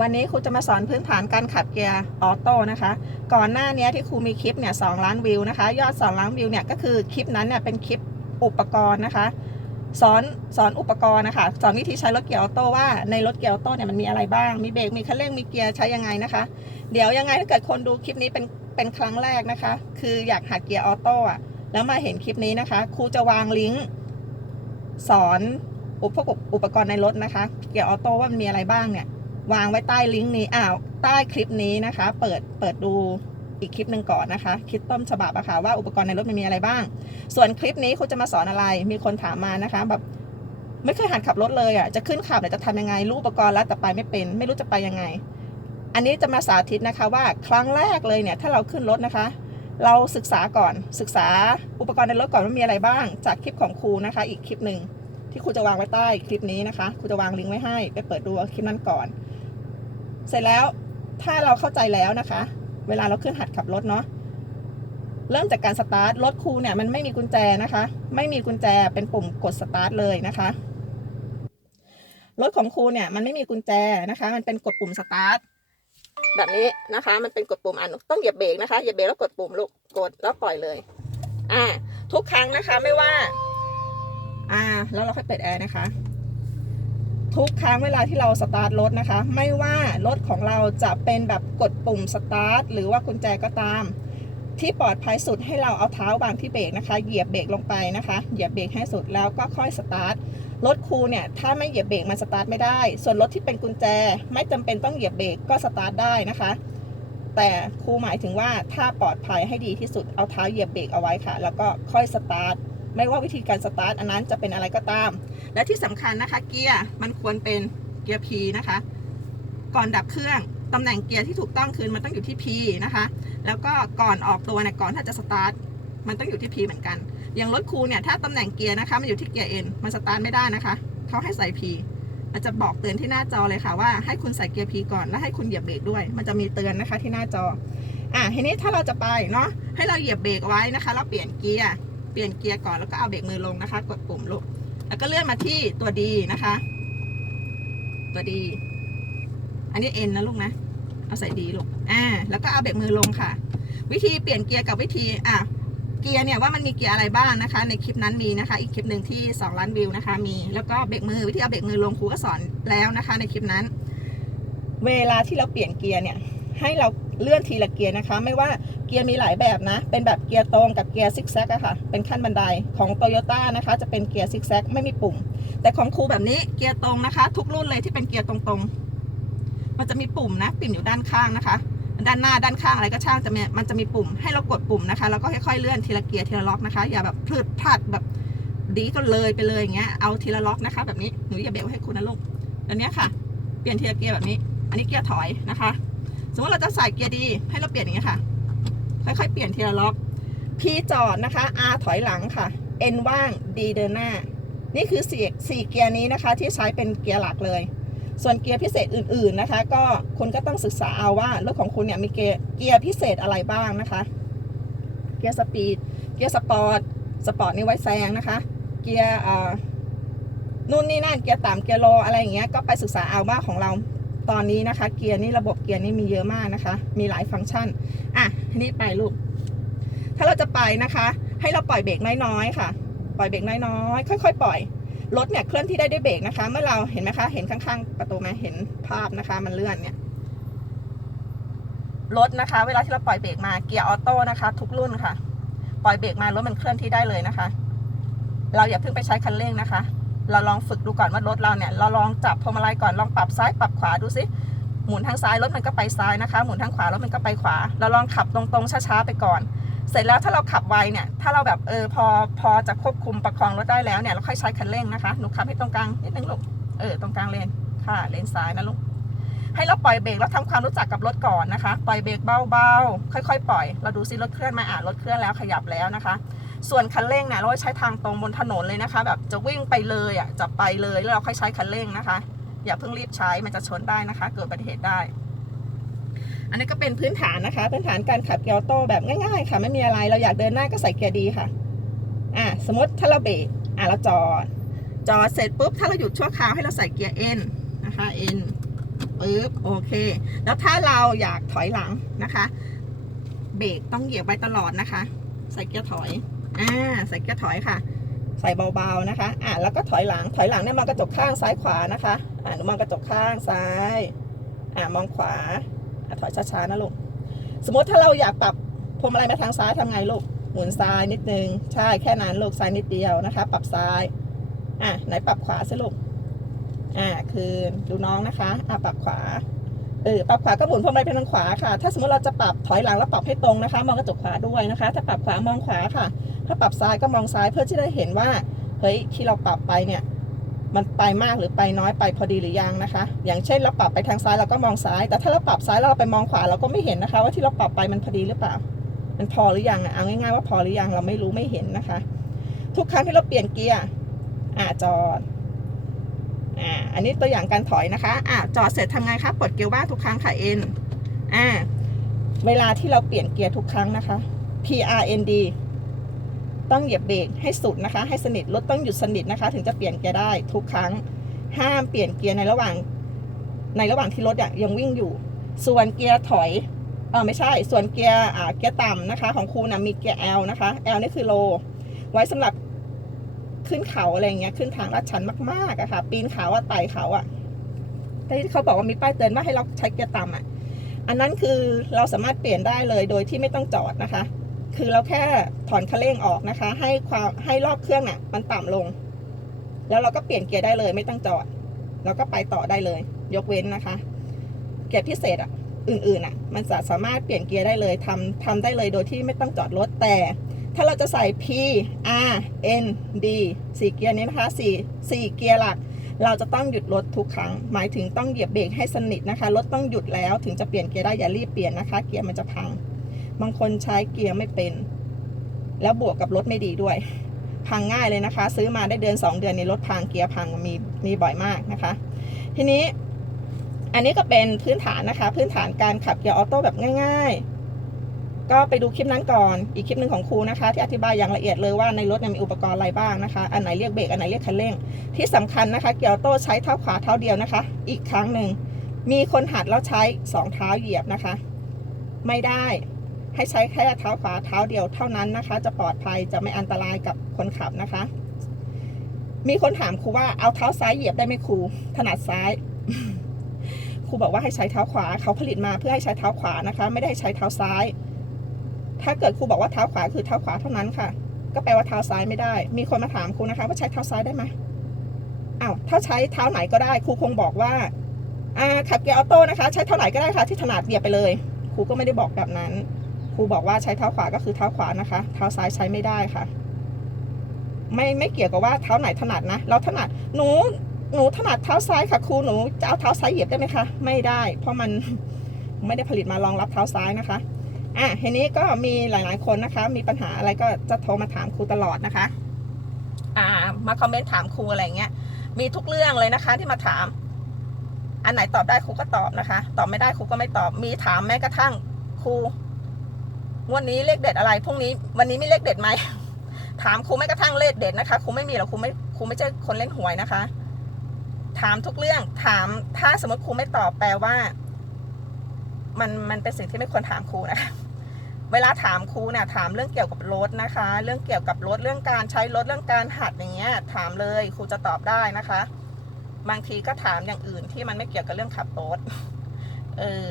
วันนี้ครูจะมาสอนพื้นฐานการขับเกียร์ออโต้นะคะ ก่อนหน้านี้ที่ครูมีคลิปเนี่ยสล้านวิวนะคะ ยอด 2 ล้านวิวเนี่ยก็คือคลิปนั้นเนี่ยเป็นคลิปอุปกรณ์นะคะ สอนสอนอุปกรณ์นะคะสอนวิธีใช้รถเกียร์ออโต้ว่าในรถเกียร์ออโต้เนี่ยมันมีอะไรบ้าง มีเบรกมีคันเร่งมีเกียร์ใช้ยังไงนะคะ เดี๋ยวยังไงถ้าเกิดคนดูคลิปนี้เป็นเป็นครั้งแรกนะคะ คืออยากหัดเกียร์ออโต้อะแล้วมาเห็นคลิปนี้นะคะครูจะวางลิงก์สอนอุปกรณ์อุปกรณ์ในรถนะคะ เกียร์ออโต้ว่ามันมีอะไรบ้างเนี่ย วางไว้ใต้ลิงก์นี้อ้าวใต้คลิปนี้นะคะ เปิดเปิดดูอีกคลิปหนึ่งก่อนนะคะ คลิปต้นฉบับอะค่ะว่าอุปกรณ์ในรถมันมีอะไรบ้าง ส่วนคลิปนี้คุณจะมาสอนอะไร มีคนถามมานะคะ แบบไม่เคยหัดขับรถเลยอะจะขึ้นขับเนี่ยจะทำยังไงรู้อุปกรณ์แล้วแต่ไปไม่เป็น ไม่รู้จะไปยังไง อันนี้จะมาสาธิตนะคะว่าครั้งแรกเลยเนี่ยถ้าเราขึ้นรถนะคะ เราศึกษาก่อนศึกษาอุปกรณ์ในรถก่อนว่ามีอะไรบ้าง จากคลิปของครูนะคะ อีกคลิปหนึ่งที่ครูจะวางไว้ใต้คลิปนี้นะคะครูจะวางลิงก์ไว้ให้ไปเปิดดูคลิปนั้นก่อน เสร็จแล้วถ้าเราเข้าใจแล้วนะคะ เวลาเราขึ้นหัดขับรถเนาะเริ่มจากการสตาร์ทรถครูเนี่ยมันไม่มีกุญแจนะคะ ไม่มีกุญแจเป็นปุ่มกดสตาร์ทเลยนะคะรถของครูเนี่ยมันไม่มีกุญแจนะคะ มันเป็นกดปุ่มสตาร์ทแบบนี้นะคะ มันเป็นกดปุ่มอะต้องเหยียบเบรกนะคะเหยียบเบรกแล้วกดปุ่มลูกกดแล้วปล่อยเลย อ่า ทุกครั้งนะคะไม่ว่า อ่า แล้วเราค่อยเปิดแอร์นะคะ ทุกครั้งเวลาที่เราสตาร์ทรถนะคะ ไม่ว่ารถของเราจะเป็นแบบกดปุ่มสตาร์ทหรือว่ากุญแจก็ตาม ที่ปลอดภัยสุดให้เราเอาเท้าวางที่เบรกนะคะ เหยียบเบรกลงไปนะคะ เหยียบเบรกให้สุดแล้วก็ค่อยสตาร์ทรถครูเนี่ยถ้าไม่เหยียบเบรกมันสตาร์ทไม่ได้ ส่วนรถที่เป็นกุญแจ ไม่จำเป็นต้องเหยียบเบรกก็สตาร์ทได้นะคะ แต่ครูหมายถึงว่าถ้าปลอดภัยให้ดีที่สุดเอาเท้าเหยียบเบรกเอาไว้ค่ะ แล้วก็ค่อยสตาร์ท ไม่ว่าวิธีการสตาร์ทอันนั้นจะเป็นอะไรก็ตาม และที่สำคัญนะคะ เกียร์มันควรเป็นเกียร์ P นะคะ ก่อนดับเครื่องตำแหน่งเกียร์ที่ถูกต้องคือมันต้องอยู่ที่ P นะคะ แล้วก็ก่อนออกตัวเนี่ยก่อนถ้าจะสตาร์ทมันต้องอยู่ที่ P เหมือนกัน อย่างรถครูเนี่ยถ้าตำแหน่งเกียร์นะคะมันอยู่ที่เกียร์ N มันสตาร์ทไม่ได้นะคะเขาให้ใส่ P มันจะบอกเตือนที่หน้าจอเลยค่ะว่าให้คุณใส่เกียร์ P ก่อนแล้วให้คุณเหยียบเบรกด้วย มันจะมีเตือนนะคะที่หน้าจออะทีนี้ถ้าเราจะไปเนาะให้เราเหยียบเบรกไว้นะคะแล้วเปลี่ยนเกียร์ ปลี่ยนเกียร์ก่อนแล้วก็เอาเบรกมือลงนะคะ กดปุ่มลูกแล้วก็เลื่อนมาที่ตัวดีนะคะ ตัวดี อันนี้เอ็นนะลูกนะ เอาใส่ดีลูก อ่า แล้วก็เอาเบรกมือลงค่ะ วิธีเปลี่ยนเกียร์กับวิธี อะ เกียร์เนี่ยว่ามันมีเกียร์อะไรบ้างนะคะ ในคลิปนั้นมีนะคะ อีกคลิปหนึ่งที่ 2 ล้านวิวนะคะ มี แล้วก็เบรกมือวิธีเอาเบรกมือลงครูก็สอนแล้วนะคะ ในคลิปนั้น เวลาที่เราเปลี่ยนเกียร์เนี่ย ให้เรา เลื่อนทีละเกียร์นะคะ ไม่ว่าเกียร์มีหลายแบบนะ เป็นแบบเกียร์ตรงกับเกียร์ซิกแซกอะค่ะ เป็นขั้นบันไดของโตโยต้านะคะ จะเป็นเกียร์ซิกแซกไม่มีปุ่ม แต่ของครูแบบนี้เกียร์ตรงนะคะ ทุกรุ่นเลยที่เป็นเกียร์ตรงๆ มันจะมีปุ่มนะปิ่มอยู่ด้านข้างนะคะ ด้านหน้าด้านข้างอะไรก็ช่างจะมีมันจะมีปุ่มให้เรากดปุ่มนะคะ แล้วก็ค่อยๆเลื่อนทีละเกียร์ทีละล็อกนะคะ อย่าแบบพลืดพลาดแบบดีก็เลยไปเลยอย่างเงี้ย เอาทีละล็อกนะคะ แบบนี้ หนูอย่าเบรกไว้ให้คุณนะลูกอันเนี้ยค่ะ เปลี่ยนทีละเกียร์แบบนี้ อันนี้เกียร์ถอยนะคะ สมมติเราจะใส่เกียร์ดีให้เราเปลี่ยนอย่างเงี้ยค่ะ ค่อยๆเปลี่ยนทีละล็อก P จอดนะคะ R ถอยหลังค่ะ N ว่าง D เดินหน้า นี่คือสี่สี่เกียร์นี้นะคะ ที่ใช้เป็นเกียร์หลักเลย ส่วนเกียร์พิเศษอื่นๆนะคะ ก็คุณก็ต้องศึกษาเอาว่ารถของคุณเนี่ยมีเกียร์เกียร์พิเศษอะไรบ้างนะคะ เกียร์สปีด เกียร์สปอร์ต สปอร์ตนี่ไว้แซงนะคะ เกียร์นู่นนี่นั่นเกียร์ต่ำเกียร์โลอะไรอย่างเงี้ย ก็ไปศึกษาเอาว่าของเรา ตอนนี้นะคะ เกียร์นี่ระบบเกียร์นี่มีเยอะมากนะคะ มีหลายฟังก์ชัน อะนี้ไปลูก ถ้าเราจะไปนะคะ ให้เราปล่อยเบรกน้อยๆค่ะ ปล่อยเบรกน้อยๆค่อย ๆ ปล่อยรถเนี่ยเคลื่อนที่ได้ด้วยเบรกนะคะ เมื่อเราเห็นไหมคะ เห็นข้างๆ ประตูไหมเห็นภาพนะคะ มันเลื่อนเนี่ยรถนะคะ เวลาที่เราปล่อยเบรกมาเกียร์ออโต้นะคะ ทุกรุ่นค่ะ ปล่อยเบรกมารถมันเคลื่อนที่ได้เลยนะคะ เราอย่าเพิ่งไปใช้คันเร่งนะคะ เราลองฝึกดูก่อนว่ารถเราเนี่ยเราลองจับพวงมาลัยก่อนลองปรับซ้ายปรับขวาดูสิหมุนทางซ้ายรถมันก็ไปซ้ายนะคะหมุนทางขวารถมันก็ไปขวา เราลองขับตรงๆช้าๆไปก่อน เสร็จแล้วถ้าเราขับไวเนี่ยถ้าเราแบบเออพอพอจะควบคุมประคองรถได้แล้วเนี่ยเราค่อยใช้คันเร่งนะคะหนูขับให้ตรงกลางนิดนึงลูกเออตรงกลางเลนค่ะเลนซ้ายนะลูกให้เราปล่อยเบรกแล้วทำความรู้จักกับรถก่อนนะคะ ปล่อยเบรกเบาๆค่อย ๆ ปล่อย เราดูซิรถเคลื่อนมาอะรถเคลื่อนแล้วขยับแล้วนะคะ ส่วนคันเร่งเนี่ยเราใช้ทางตรงบนถนนเลยนะคะ แบบจะวิ่งไปเลยอะจะไปเลยแล้วเราค่อยใช้คันเร่งนะคะ อย่าเพิ่งรีบใช้มันจะชนได้นะคะ เกิดอุบัติเหตุได้ อันนี้ก็เป็นพื้นฐานนะคะ พื้นฐานการขับเกียร์ออโต้แบบง่ายๆ ค่ะไม่มีอะไรเราอยากเดินหน้าก็ใส่เกียร์ดีค่ะอะสมมติถ้าเราเบรกอะเราจอดจอดเสร็จปุ๊บถ้าเราหยุดชั่วคราวให้เราใส่เกียร์ N นะคะ N ปึ๊บโอเค แล้วถ้าเราอยากถอยหลังนะคะ เบรกต้องเหยียบไว้ตลอดนะคะ ใส่เกียร์ถอย อ่าใส่เกียร์ถอยค่ะ ใส่เบาๆนะคะอ่าแล้วก็ถอยหลังถอยหลังเนี่ยมองกระจกข้างซ้ายขวานะคะอ่าหนูมองกระจกข้างซ้ายอ่ามองขวาอถอยช้าๆนะลูกสมมติถ้าเราอยากปรับพวงมาลัยมาทางซ้ายทำไงลูกหมุนซ้ายนิดนึงใช่แค่นั้นลูกซ้ายนิดเดียวนะคะ ปรับซ้ายอะไหนปรับขวาสิลูกอ่าคือดูน้องนะคะอะปรับขวาเออปรับขวาก็หมุนพวงมาลัยไปทางขวาค่ะ ถ้าสมมติเราจะปรับถอยหลังแล้วปรับให้ตรงนะคะ มองกระจกขวาด้วยนะคะ ถ้าปรับขวามองขวาค่ะ ถ้าปรับซ้ายก็มองซ้ายเพื่อที่จะเห็นว่าเฮ้ยที่เราปรับไปเนี่ยมันไปมากหรือไปน้อยไปพอดีหรือยังนะคะ อย่างเช่นเราปรับไปทางซ้ายเราก็มองซ้าย แต่ถ้าเราปรับซ้ายแล้วเราไปมองขวาเราก็ไม่เห็นนะคะ ว่าที่เราปรับไปมันพอดีหรือเปล่า มันพอหรือยังอะเอาง่ายๆว่าพอหรือยังเราไม่รู้ไม่เห็นนะคะ ทุกครั้งที่เราเปลี่ยนเกียร์อ่าจอดอ่าอันนี้ตัวอย่างการถอยนะคะอ่าจอดเสร็จทำไงคะปลดเกียร์ว่างทุกครั้งค่ะ N อ่าเวลาที่เราเปลี่ยนเกียร์ทุกครั้งนะคะ P R N D ต้องเหยียบเบรกให้สุดนะคะ ให้สนิทรถต้องหยุดสนิทนะคะ ถึงจะเปลี่ยนเกียร์ได้ทุกครั้ง ห้ามเปลี่ยนเกียร์ในระหว่าง ในระหว่างที่รถยังวิ่งอยู่ ส่วนเกียร์ถอยเออไม่ใช่ ส่วนเกียร์อ่าเกียร์ต่ำนะคะ ของครูนะมีเกียร์ L นะคะ L นี่คือ low ไว้สำหรับขึ้นเขาอะไรอย่างเงี้ยขึ้นทางลาดชันมากๆอะค่ะ ปีนเขาอะไต่เขาอะแต่ที่เขาบอกว่ามีป้ายเตือนว่าให้เราใช้เกียร์ต่ำอะอันนั้นคือเราสามารถเปลี่ยนได้เลยโดยที่ไม่ต้องจอดนะคะ คือเราแค่ถอนคันเร่งออกนะคะ ให้ความให้รอบเครื่องอะ มันต่ำลง แล้วเราก็เปลี่ยนเกียร์ได้เลยไม่ต้องจอดเราก็ไปต่อได้เลย ยกเว้นนะคะ เกียร์พิเศษอะ อื่นๆอะ มันจะสามารถเปลี่ยนเกียร์ได้เลยทำทำได้เลยโดยที่ไม่ต้องจอดรถแต่ ถ้าเราจะใส่ P R N D สี่เกียร์นี้นะคะสี่สี่เกียร์หลัก เราจะต้องหยุดรถทุกครั้ง หมายถึงต้องเหยียบเบรกให้สนิทนะคะรถต้องหยุดแล้วถึงจะเปลี่ยนเกียร์ได้อย่ารีบเปลี่ยนนะคะ เกียร์มันจะพัง บางคนใช้เกียร์ไม่เป็น แล้วบวกกับรถไม่ดีด้วย พังง่ายเลยนะคะ ซื้อมาได้เดือน 2 เดือนในรถพังเกียร์พังมีมีบ่อยมากนะคะ ทีนี้อันนี้ก็เป็นพื้นฐานนะคะ พื้นฐานการขับเกียร์ออโต้แบบง่าย ๆ ก็ไปดูคลิปนั้นก่อน อีกคลิปหนึ่งของครูนะคะ ที่อธิบายอย่างละเอียดเลยว่าในรถเนี่ยมีอุปกรณ์อะไรบ้างนะคะ อันไหนเรียกเบรกอันไหนเรียกคันเร่ง ที่สำคัญนะคะ เกียร์ออโต้ใช้เท้าขวาเท้าเดียวนะคะ อีกครั้งหนึ่งมีคนหัดแล้วใช้สองเท้าเหยียบนะคะ ไม่ได้ ให้ใช้แค่เท้าขวาเท้าเดียวเท่านั้นนะคะ จะปลอดภัยจะไม่อันตรายกับคนขับนะคะ มีคนถามครูว่าเอาเท้าซ้ายเหยียบได้ไหมครูถนัดซ้ายครูบอกว่าให้ใช้เท้าขวาเขาผลิตมาเพื่อให้ใช้เท้าขวานะคะ ไม่ได้ให้ใช้เท้าซ้าย ถ้าเกิดครูบอกว่าเท้าขวาคือเท้าขวาเท่านั้นค่ะ ก็แปลว่าเท้าซ้ายไม่ได้ มีคนมาถามครูนะคะ ว่าใช้เท้าซ้ายได้ไหมอ้าวถ้าใช้เท้าไหนก็ได้ครูคงบอกว่าอ่าขับเกียร์ออโต้นะคะ ใช้เท้าไหนก็ได้ค่ะที่ถนัดเหยียบไปเลยครูก็ไม่ได้บอกแบบนั้น ครูบอกว่าใช้เท้าขวาก็คือเท้าขวานะคะ เท้าซ้ายใช้ไม่ได้ค่ะ ไม่ไม่เกี่ยวกับว่าเท้าไหนถนัดนะ เราถนัดหนูหนูถนัดเท้าซ้ายค่ะครูหนูจะเอาเท้าซ้ายเหยียบได้ไหมคะ ไม่ได้ เพราะมันไม่ได้ผลิตมารองรับเท้าซ้ายนะคะอะทีนี้ก็มีหลายๆคนนะคะ มีปัญหาอะไรก็จะโทรมาถามครูตลอดนะคะ อ่า มาคอมเมนต์ถามครูอะไรเงี้ย มีทุกเรื่องเลยนะคะ ที่มาถาม อันไหนตอบได้ครูก็ตอบนะคะ ตอบไม่ได้ครูก็ไม่ตอบ มีถามแม้กระทั่งครู งวันนี้เลขเด็ดอะไรพรุ่งนี้วันนี้มีเลขเด็ดไหม ถามครูแม้กระทั่งเลขเด็ดนะคะครูไม่มีหรอกครูไม่ครูไม่ใช่คนเล่นหวยนะคะ ถามทุกเรื่องถามถ้าสมมติครูไม่ตอบแปลว่า มันมันเป็นสิ่งที่ไม่ควรถามครูนะคะเวลาถามครูเนี่ยถามเรื่องเกี่ยวกับรถนะคะ เรื่องเกี่ยวกับรถเรื่องการใช้รถเรื่องการหัดอย่างเงี้ย ถามเลยครูจะตอบได้นะคะ บางทีก็ถามอย่างอื่นที่มันไม่เกี่ยวกับเรื่องขับรถเออ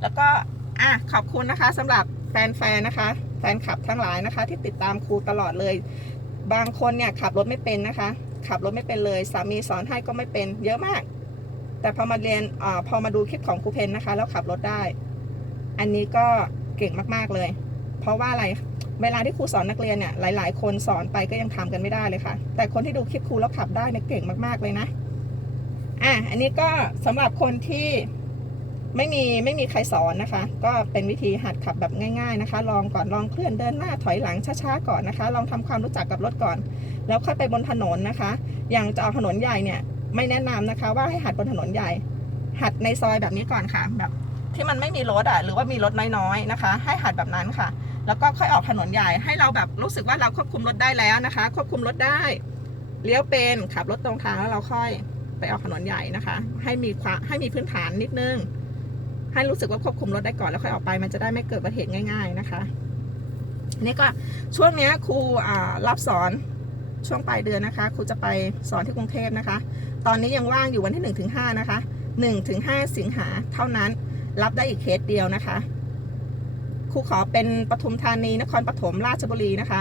แล้วก็อะขอบคุณนะคะสำหรับ แฟนๆนะคะ แฟนคลับทั้งหลายนะคะ ที่ติดตามครูตลอดเลย บางคนเนี่ยขับรถไม่เป็นนะคะ ขับรถไม่เป็นเลย สามีสอนให้ก็ไม่เป็นเยอะมาก แต่พอมาเรียนอ่าพอมาดูคลิปของครูเพนนะคะ แล้วขับรถได้ อันนี้ก็เก่งมากๆเลย เพราะว่าอะไรเวลาที่ครูสอนนักเรียนเนี่ยหลาย ๆ คนสอนไปก็ยังทำกันไม่ได้เลยค่ะ แต่คนที่ดูคลิปครูแล้วขับได้เนี่ยเก่งมากๆเลยนะอะอันนี้ก็สำหรับคนที่ ไม่มีไม่มีใครสอนนะคะ ก็เป็นวิธีหัดขับแบบง่าย ๆนะคะ ลองก่อนลองเคลื่อนเดินหน้าถอยหลังช้าๆก่อนนะคะ ลองทำความรู้จักกับรถก่อน แล้วค่อยไปบนถนนนะคะ อย่างจะเอาถนนใหญ่เนี่ยไม่แนะนำนะคะว่าให้หัดบนถนนใหญ่ หัดในซอยแบบนี้ก่อนค่ะ แบบที่มันไม่มีรถอะหรือว่ามีรถน้อยๆนะคะ ให้หัดแบบนั้นค่ะ แล้วก็ค่อยออกถนนใหญ่ให้เราแบบรู้สึกว่าเราควบคุมรถได้แล้วนะคะ ควบคุมรถได้เลี้ยวเป็นขับรถตรงทางแล้วเราค่อยไปออกถนนใหญ่นะคะ ให้มีความให้มีพื้นฐานนิดนึง ให้รู้สึกว่าควบคุมรถได้ก่อนแล้วค่อยออกไป มันจะได้ไม่เกิดอุบัติเหตุง่าย ๆนะคะนี่ก็ช่วงนี้ครูอ่ารับสอนช่วงปลายเดือนนะคะครูจะไปสอนที่กรุงเทพนะคะ ตอนนี้ยังว่างอยู่วันที่1นถึงหนะคะ1ถึง5สิงหาเท่านั้นรับได้อีกเคสเดียวนะคะครูขอเป็นปทุมธานีนครปฐมราชบุรีนะคะ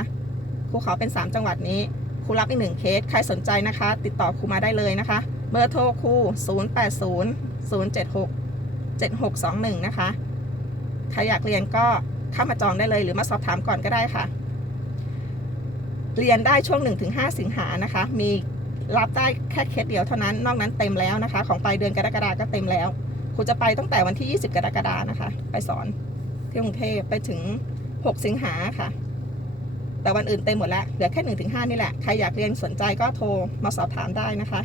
ครูขอเป็น 3 จังหวัดนี้ครูรับอีกหนึ่งเคสใครสนใจนะคะ ติดต่อครูมาได้เลยนะคะ เบอร์โทรครู080 076 7621 นะคะ ใครอยากเรียนก็เข้ามาจองได้เลยหรือมาสอบถามก่อนก็ได้ค่ะ เรียนได้ช่วง 1-5 สิงหานะคะ มีรับได้แค่เคสเดียวเท่านั้น นอกนั้นเต็มแล้วนะคะ ของปลายเดือนกรกฎาก็เต็มแล้วครูจะไปตั้งแต่วันที่ 20 กรกฎานะคะ ไปสอนที่กรุงเทพไปถึง 6 สิงหาค่ะ แต่วันอื่นเต็มหมดแล้ว เหลือแค่ 1-5 นี่แหละ ใครอยากเรียนสนใจก็โทรมาสอบถามได้นะคะ